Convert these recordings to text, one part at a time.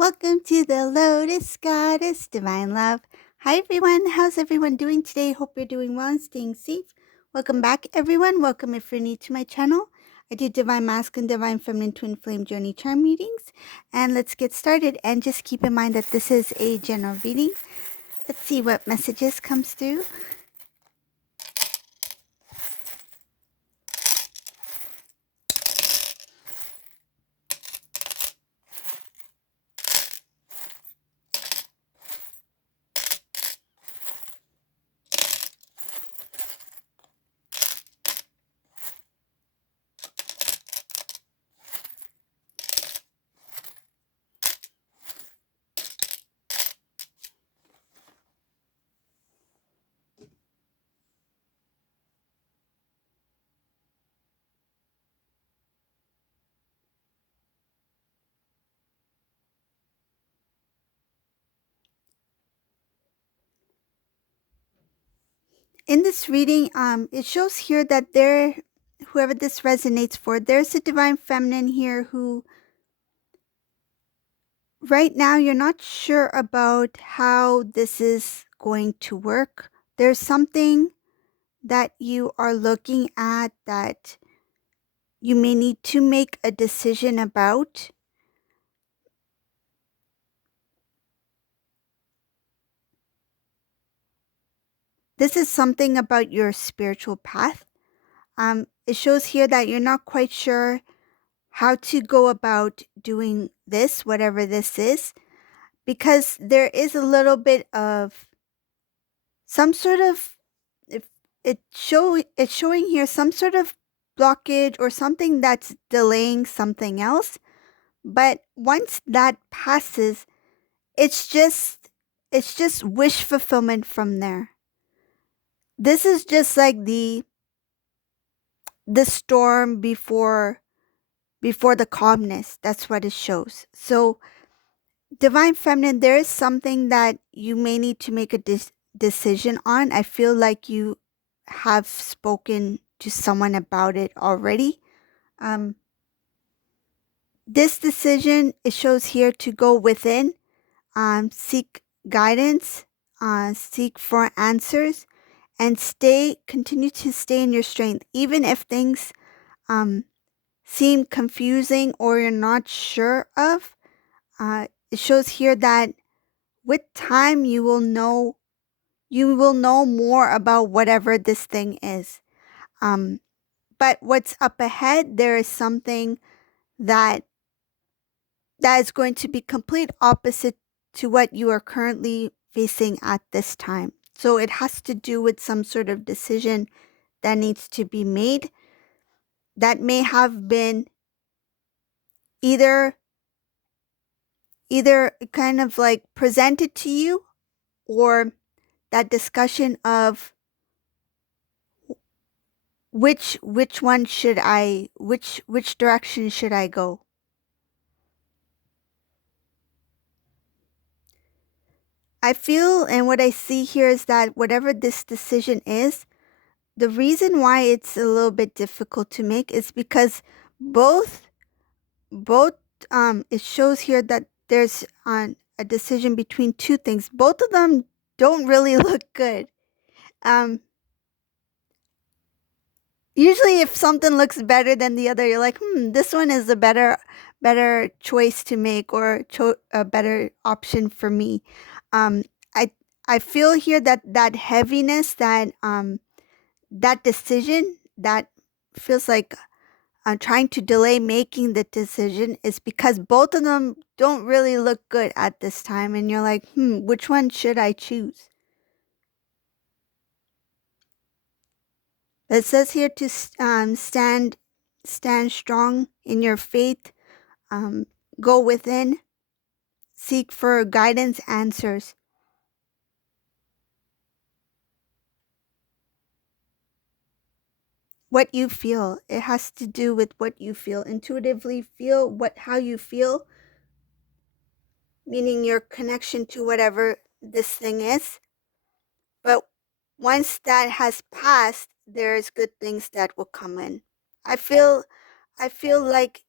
Welcome to the Lotus Goddess Divine Love. Hi everyone, how's everyone doing today? Hope you're doing well and staying safe. Welcome back everyone. Welcome if you're new to my channel. I do Divine Masculine, Divine Feminine Twin Flame Journey Charm readings. And let's get started. And just keep in mind that this is a general reading. Let's see what messages comes through. In this reading, it shows here that whoever this resonates for, there's a Divine Feminine here who right now you're not sure about how this is going to work. There's something that you are looking at that you may need to make a decision about. This is something about your spiritual path. It shows here that you're not quite sure how to go about doing this, whatever this is, because there is a little bit of some sort of, if it's showing here some sort of blockage or something that's delaying something else. But once that passes, it's just wish fulfillment from there. This is just like the storm before the calmness. That's what it shows. So Divine Feminine, there is something that you may need to make a decision on. I feel like you have spoken to someone about it already. This decision, it shows here to go within, seek guidance, seek for answers, and continue to stay in your strength, even if things seem confusing or you're not sure of. It shows here that with time you will know more about whatever this thing is. But what's up ahead, there is something that is going to be complete opposite to what you are currently facing at this time. So it has to do with some sort of decision that needs to be made that may have been either kind of like presented to you, or that discussion of which one should I, which direction should I go. I feel, and what I see here is that whatever this decision is, the reason why it's a little bit difficult to make is because both it shows here that there's a decision between two things. Both of them don't really look good. Usually if something looks better than the other, you're like, this one is a better choice to make, or a better option for me. I feel here that heaviness, that decision that feels like trying to delay making the decision, is because both of them don't really look good at this time, and you're like, which one should I choose? It says here to stand strong in your faith, go within, seek for guidance, answers. What you feel, it has to do with what you feel. Intuitively feel how you feel, meaning your connection to whatever this thing is. But once that has passed, there's good things that will come in. I feel like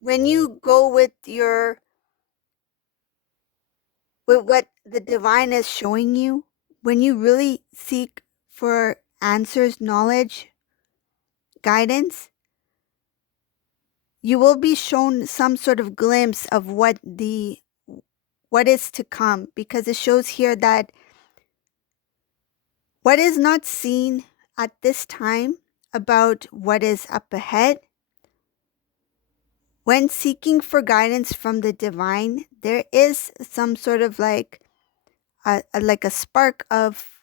when you go with your with what the divine is showing you, when you really seek for answers, knowledge, guidance, you will be shown some sort of glimpse of what is to come, because it shows here that what is not seen at this time about what is up ahead. When seeking for guidance from the divine, there is some sort of like a spark of,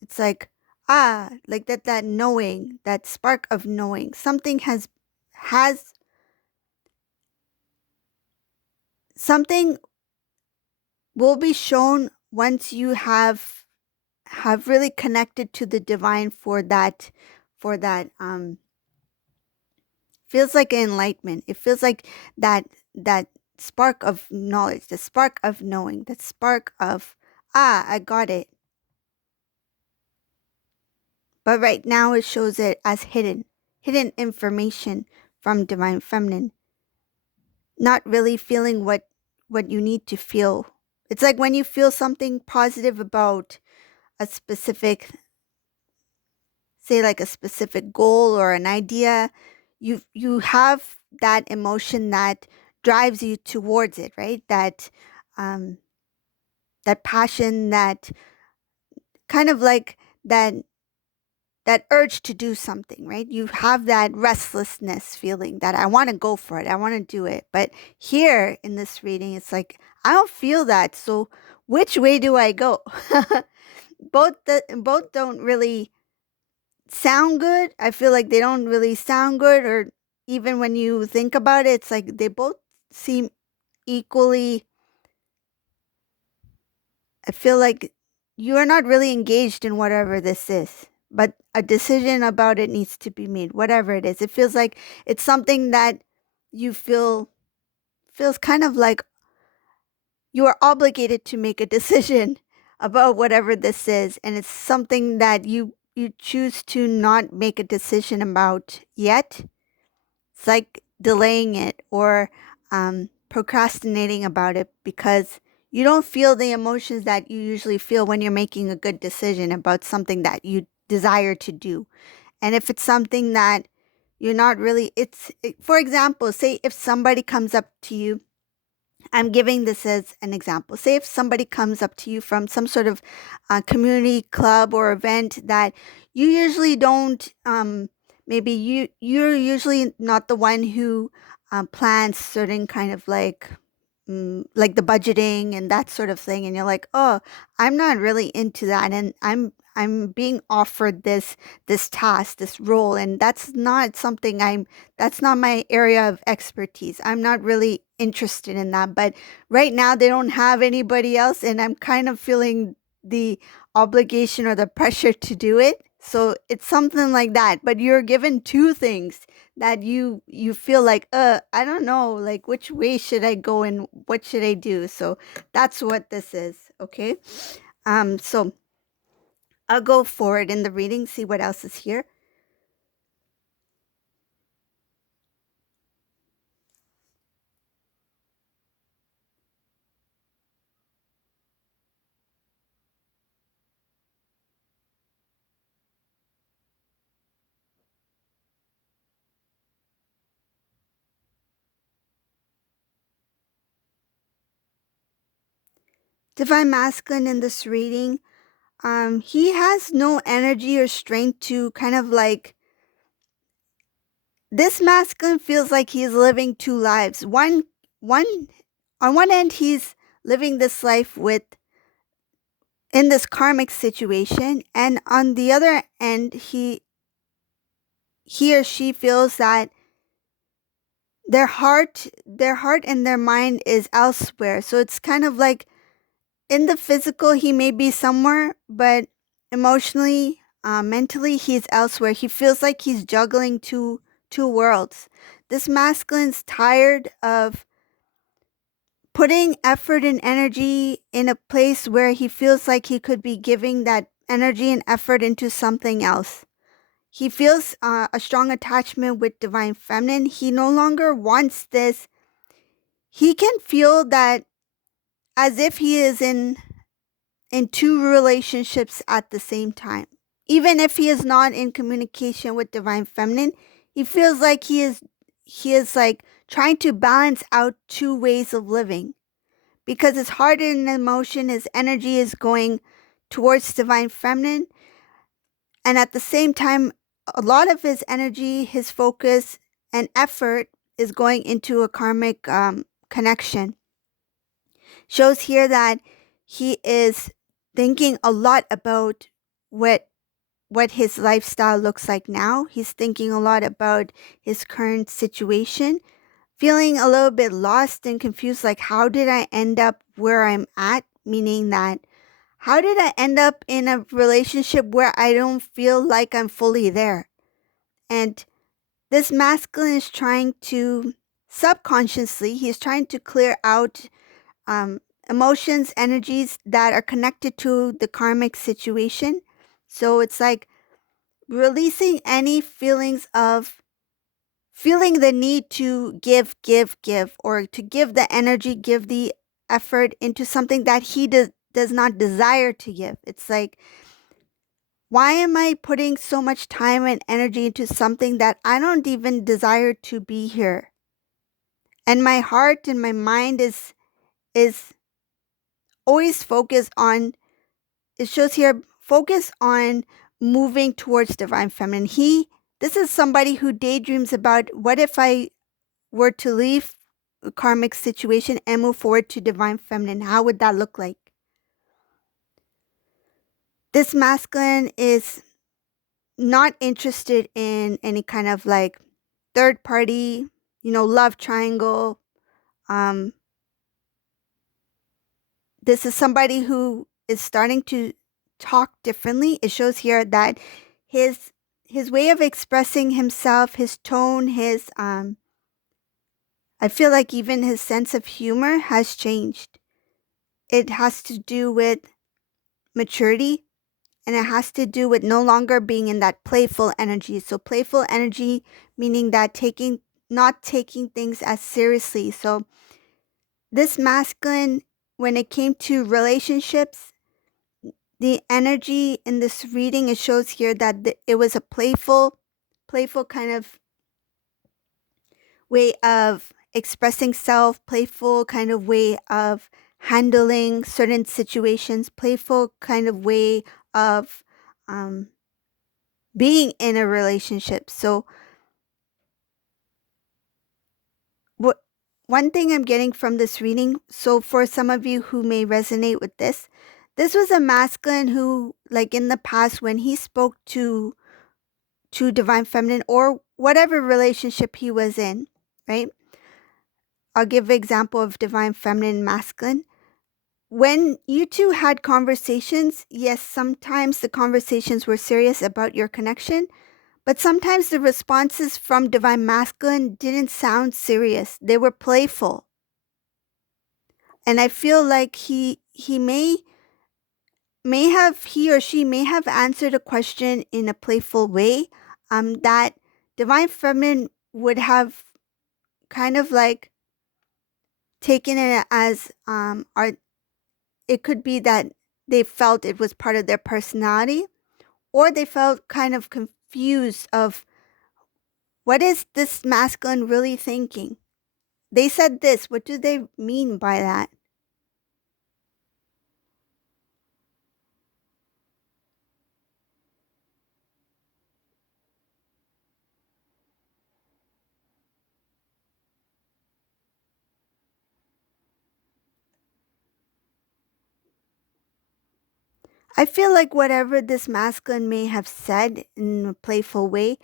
it's like, like that knowing, that spark of knowing. Something has something will be shown once you have really connected to the divine for that feels like enlightenment. It feels like that spark of knowledge, the spark of knowing, that spark of, I got it. But right now it shows it as hidden information from divine feminine. Not really feeling what you need to feel. It's like when you feel something positive about a specific, say like a specific goal or an idea, you have that emotion that drives you towards it, right? Um that passion, that kind of like that urge to do something, right? You have that restlessness feeling that I want to go for it, I want to do it. But here in this reading, it's like I don't feel that. So which way do I go? Both don't really sound good. I feel like they don't really sound good, or even when you think about it, it's like they both seem equally. I feel like you are not really engaged in whatever this is, but a decision about it needs to be made, whatever it is. It feels like it's something that you feels kind of like you are obligated to make a decision about whatever this is, and it's something that you choose to not make a decision about yet. It's like delaying it or procrastinating about it because you don't feel the emotions that you usually feel when you're making a good decision about something that you desire to do. And if it's something that you're not really, for example, say if somebody comes up to you, I'm giving this as an example. Say if somebody comes up to you from some sort of community club or event that you usually don't, maybe you're usually not the one who plans certain kind of like the budgeting and that sort of thing, and you're like, oh, I'm not really into that, and I'm being offered this task, this role, and that's not something that's not my area of expertise. I'm not really interested in that. But right now they don't have anybody else, and I'm kind of feeling the obligation or the pressure to do it. So it's something like that. But you're given two things that you feel like, I don't know, like which way should I go and what should I do? So that's what this is. Okay. So I'll go forward in the reading, see what else is here. Divine masculine in this reading, he has no energy or strength to kind of like, this masculine feels like he's living two lives. One on one end, he's living this life with in this karmic situation, and on the other end, he or she feels that their heart and their mind is elsewhere. So it's kind of like in the physical, he may be somewhere, but emotionally, mentally, he's elsewhere. He feels like he's juggling two worlds. This masculine's tired of putting effort and energy in a place where he feels like he could be giving that energy and effort into something else. He feels a strong attachment with divine feminine. He no longer wants this. He can feel that as if he is in two relationships at the same time. Even if he is not in communication with divine feminine, he feels like he is like trying to balance out two ways of living, because his heart and emotion, his energy is going towards divine feminine, and at the same time a lot of his energy, his focus and effort is going into a karmic connection. Shows here that he is thinking a lot about what his lifestyle looks like now. He's thinking a lot about his current situation, feeling a little bit lost and confused, like, how did I end up where I'm at? Meaning that, how did I end up in a relationship where I don't feel like I'm fully there? And this masculine is trying to, subconsciously, he's trying to clear out um, emotions, energies that are connected to the karmic situation. So it's like releasing any feelings of feeling the need to give, or to give the energy, give the effort into something that he does not desire to give. It's like, why am I putting so much time and energy into something that I don't even desire to be here? And my heart and my mind is always focused on, it shows here, focus on moving towards divine feminine. This is somebody who daydreams about, what if I were to leave a karmic situation and move forward to divine feminine? How would that look like? This masculine is not interested in any kind of like third party, love triangle. Um, this is somebody who is starting to talk differently. It shows here that his way of expressing himself, his tone, his I feel like even his sense of humor has changed. It has to do with maturity, and it has to do with no longer being in that playful energy. So playful energy meaning that not taking things as seriously. So this masculine, when it came to relationships, the energy in this reading, it shows here that it was a playful kind of way of expressing self, playful kind of way of handling certain situations, playful kind of way of um, being in a relationship. So what one thing I'm getting from this reading, so for some of you who may resonate with this was a masculine who, like in the past, when he spoke to divine feminine or whatever relationship he was in, right? I'll give an example of divine feminine masculine. When you two had conversations, yes, sometimes the conversations were serious about your connection, but sometimes the responses from divine masculine didn't sound serious. They were playful. And I feel like he or she may have answered a question in a playful way, that divine feminine would have kind of like taken it as it could be that they felt it was part of their personality, or they felt kind of confused of, what is this masculine really thinking? They said this, what do they mean by that? I feel like whatever this masculine may have said in a playful way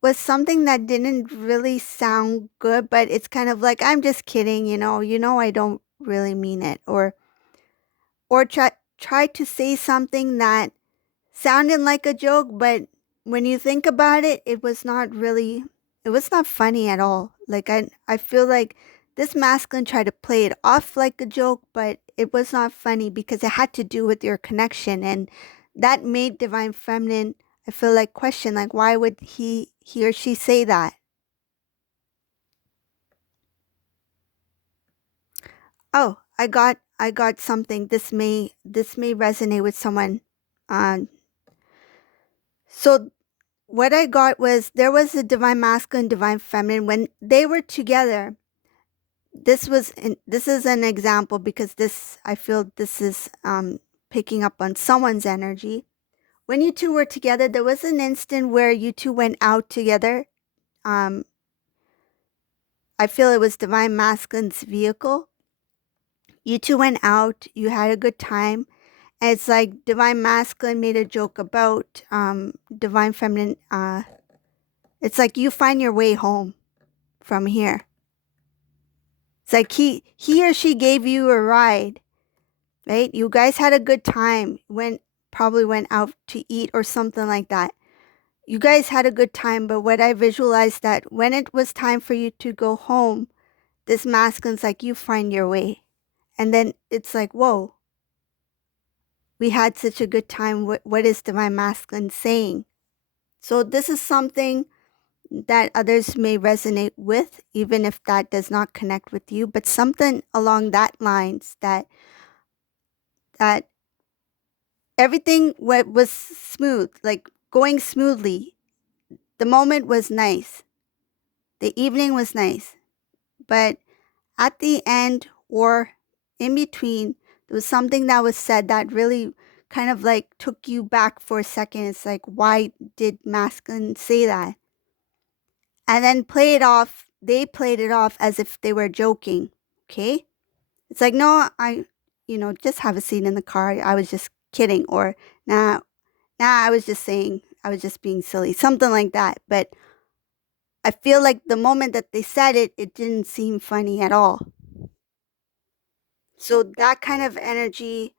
was something that didn't really sound good, but it's kind of like, I'm just kidding, I don't really mean it, or try to say something that sounded like a joke, but when you think about it, it was not funny at all. Like I feel like this masculine tried to play it off like a joke, but it was not funny because it had to do with your connection, and that made divine feminine, I feel like, question, like, why would he or she say that? Oh, I got something. This may resonate with someone. So what I got was there was a divine masculine, divine feminine when they were together. This is an example because I feel this is picking up on someone's energy. When you two were together, there was an instant where you two went out together. I feel it was divine masculine's vehicle. You two went out, you had a good time. And it's like divine masculine made a joke about divine feminine. It's like you find your way home from here. It's like he or she gave you a ride, right? You guys had a good time. Probably went out to eat or something like that. You guys had a good time, but what I visualized that when it was time for you to go home, this masculine's like, you find your way. And then it's like, whoa, we had such a good time. What is divine masculine saying? So this is something that others may resonate with, even if that does not connect with you, but something along that lines that everything was smooth, like going smoothly. The moment was nice. The evening was nice. But at the end or in between, there was something that was said that really kind of like took you back for a second. It's like, why did masculine say that? And then they played it off as if they were joking. Okay? It's like, no, just have a seat in the car. I was just kidding. Or, nah, I was just saying, I was just being silly. Something like that. But I feel like the moment that they said it, it didn't seem funny at all. So that kind of energy,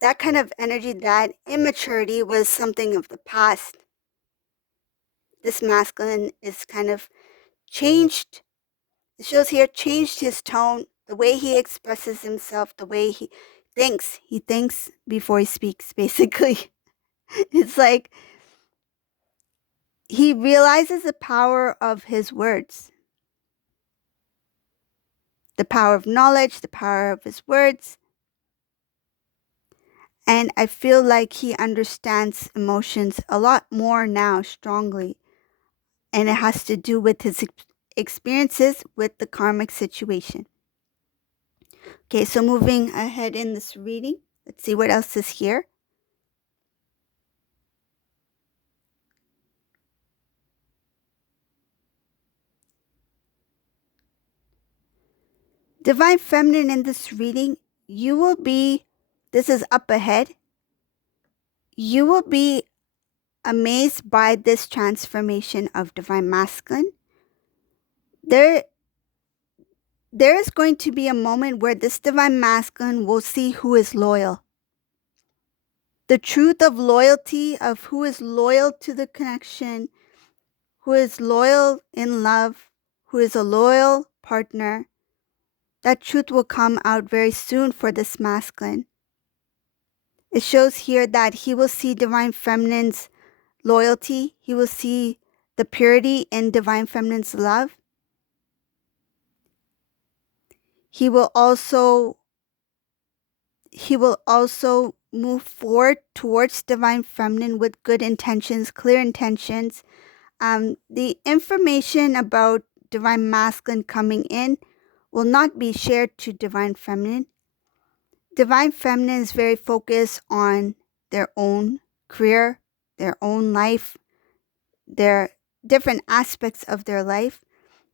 that immaturity was something of the past. This masculine is kind of changed. It shows here changed his tone, the way he expresses himself, the way he thinks. He thinks before he speaks, basically. It's like he realizes the power of his words, the power of knowledge, the power of his words. And I feel like he understands emotions a lot more now, strongly. And it has to do with his experiences with the karmic situation. Okay, so moving ahead in this reading, let's see what else is here. Divine Feminine, in this reading, this is up ahead, you will be amazed by this transformation of Divine Masculine. There is going to be a moment where this Divine Masculine will see who is loyal. The truth of loyalty, of who is loyal to the connection, who is loyal in love, who is a loyal partner, that truth will come out very soon for this masculine. It shows here that he will see Divine Feminine's loyalty. He will see the purity in Divine Feminine's love. He will also move forward towards Divine Feminine with good intentions, clear intentions. The information about Divine Masculine coming in will not be shared to Divine Feminine. Divine Feminine is very focused on their own career, their own life, their different aspects of their life.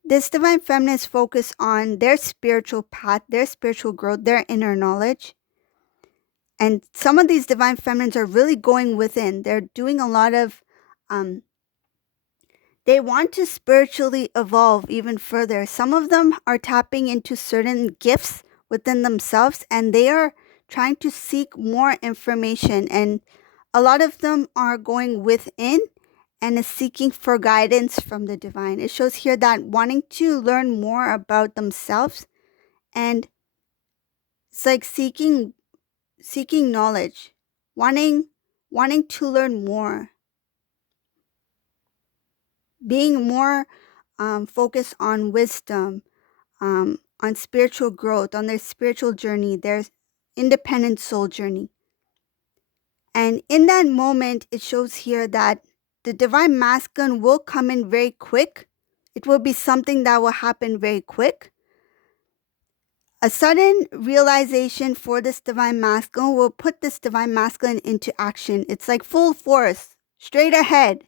This Divine Feminine is focused on their spiritual path, their spiritual growth, their inner knowledge. And some of these Divine Feminines are really going within. They're doing a lot of they want to spiritually evolve even further. Some of them are tapping into certain gifts within themselves, and they are trying to seek more information. And a lot of them are going within and is seeking for guidance from the divine. It shows here that wanting to learn more about themselves, and it's like seeking knowledge, wanting to learn more, being more focused on wisdom, on spiritual growth, on their spiritual journey, their independent soul journey. And in that moment, it shows here that the divine masculine will come in very quick. It will be something that will happen very quick. A sudden realization for this divine masculine will put this divine masculine into action. It's like full force, straight ahead.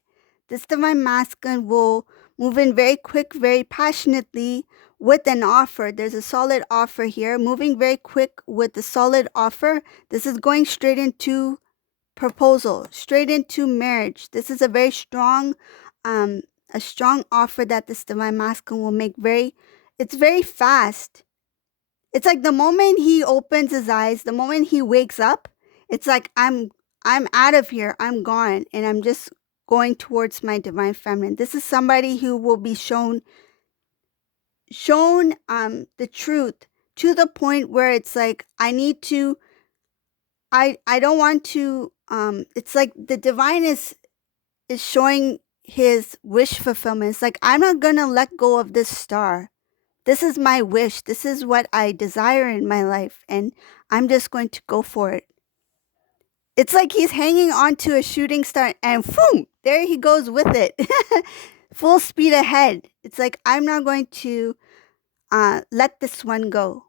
This divine masculine will move in very quick, very passionately with an offer. There's a solid offer here, moving very quick with a solid offer. This is going straight into proposal, straight into marriage. This is a very strong, offer that this divine masculine will make. It's very fast. It's like the moment he opens his eyes, the moment he wakes up, it's like I'm out of here, I'm gone, and I'm just going towards my divine feminine. This is somebody who will be shown the truth to the point where it's like I don't want to it's like the divine is showing his wish fulfillment. It's like I'm not gonna let go of this star. This is my wish. This is what I desire in my life, and I'm just going to go for it. It's like he's hanging on to a shooting star, and boom, there he goes with it. Full speed ahead. It's like I'm not going to let this one go.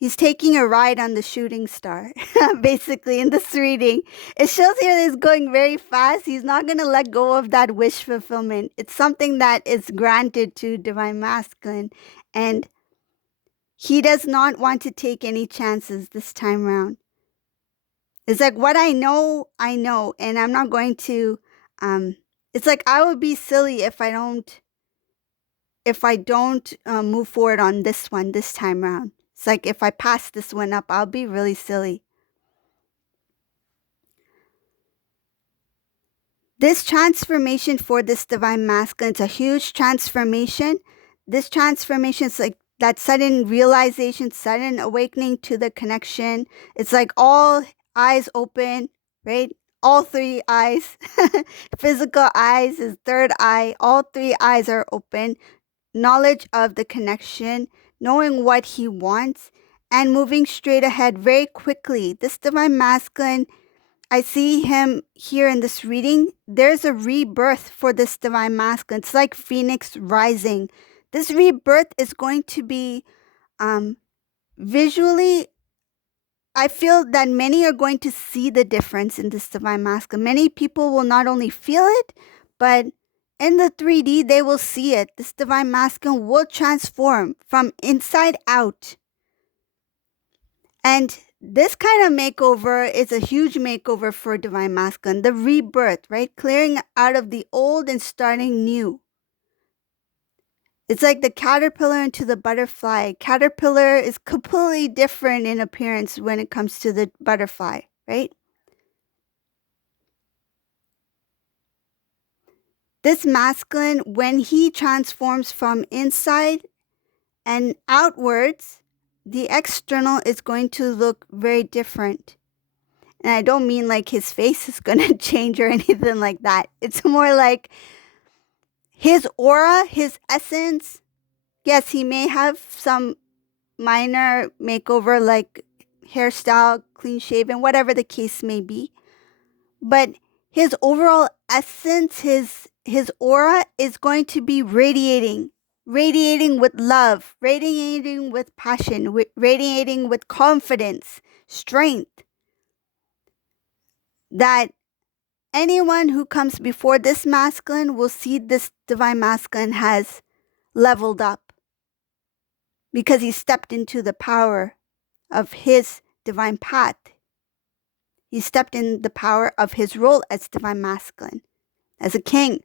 He's taking a ride on the shooting star, basically, in this reading. It shows here that he's going very fast. He's not going to let go of that wish fulfillment. It's something that is granted to divine masculine, and he does not want to take any chances this time around. It's like what I know, and I'm not going to, it's like I would be silly if I don't move forward on this one this time around. It's like if I pass this one up, I'll be really silly. This transformation for this divine masculine, it's a huge transformation. This transformation is like that sudden realization, sudden awakening to the connection. It's like all eyes open, right? All three eyes, physical eyes, his third eye, all three eyes are open. Knowledge of the connection, knowing what he wants, and moving straight ahead very quickly. This divine masculine, I see him here in this reading. There's a rebirth for this divine masculine. It's like Phoenix rising. This rebirth is going to be visually, I feel that many are going to see the difference in this divine masculine. Many people will not only feel it, but in the 3D, they will see it. This divine masculine will transform from inside out. And this kind of makeover is a huge makeover for divine masculine. The rebirth, right? Clearing out of the old and starting new. It's like the caterpillar into the butterfly. Caterpillar is completely different in appearance when it comes to the butterfly, right? This masculine, when he transforms from inside and outwards, the external is going to look very different. And I don't mean like his face is going to change or anything like that. It's more like his aura, his essence. Yes, he may have some minor makeover like hairstyle, clean shaven, whatever the case may be. But his overall essence, his aura is going to be radiating with love, radiating with passion, radiating with confidence, strength. That anyone who comes before this masculine will see this divine masculine has leveled up because he stepped into the power of his divine path. He stepped in the power of his role as divine masculine, as a king.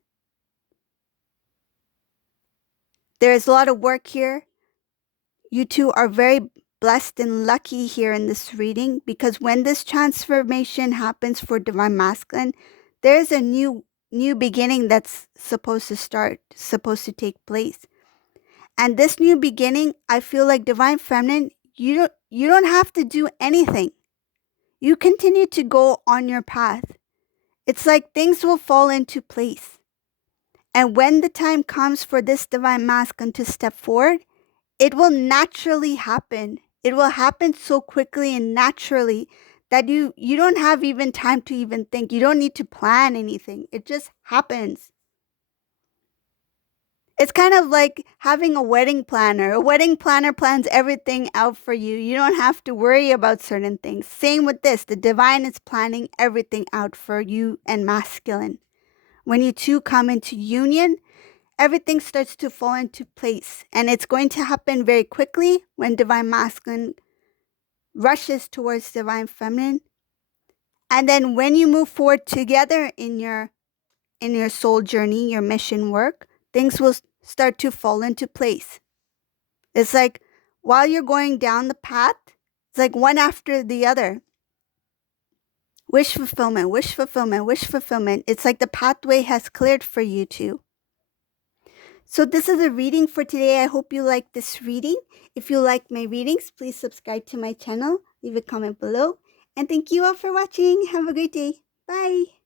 There is a lot of work here. You two are very blessed and lucky here in this reading, because when this transformation happens for divine masculine, there's a new beginning that's supposed to take place. And this new beginning, I feel like divine feminine, you don't have to do anything. You continue to go on your path. It's like things will fall into place. And when the time comes for this divine masculine to step forward, it will naturally happen. It will happen so quickly and naturally that you don't have even time to even think. You don't need to plan anything. It just happens. It's kind of like having a wedding planner. A wedding planner plans everything out for you. You don't have to worry about certain things. Same with this. The divine is planning everything out for you and masculine. When you two come into union, everything starts to fall into place. And it's going to happen very quickly when divine masculine rushes towards divine feminine. And then when you move forward together in your soul journey, your mission work, things will start to fall into place. It's like while you're going down the path, it's like one after the other. Wish fulfillment, wish fulfillment, wish fulfillment. It's like the pathway has cleared for you too. So this is a reading for today. I hope you like this reading. If you like my readings, please subscribe to my channel, leave a comment below, and thank you all for watching. Have a great day. Bye.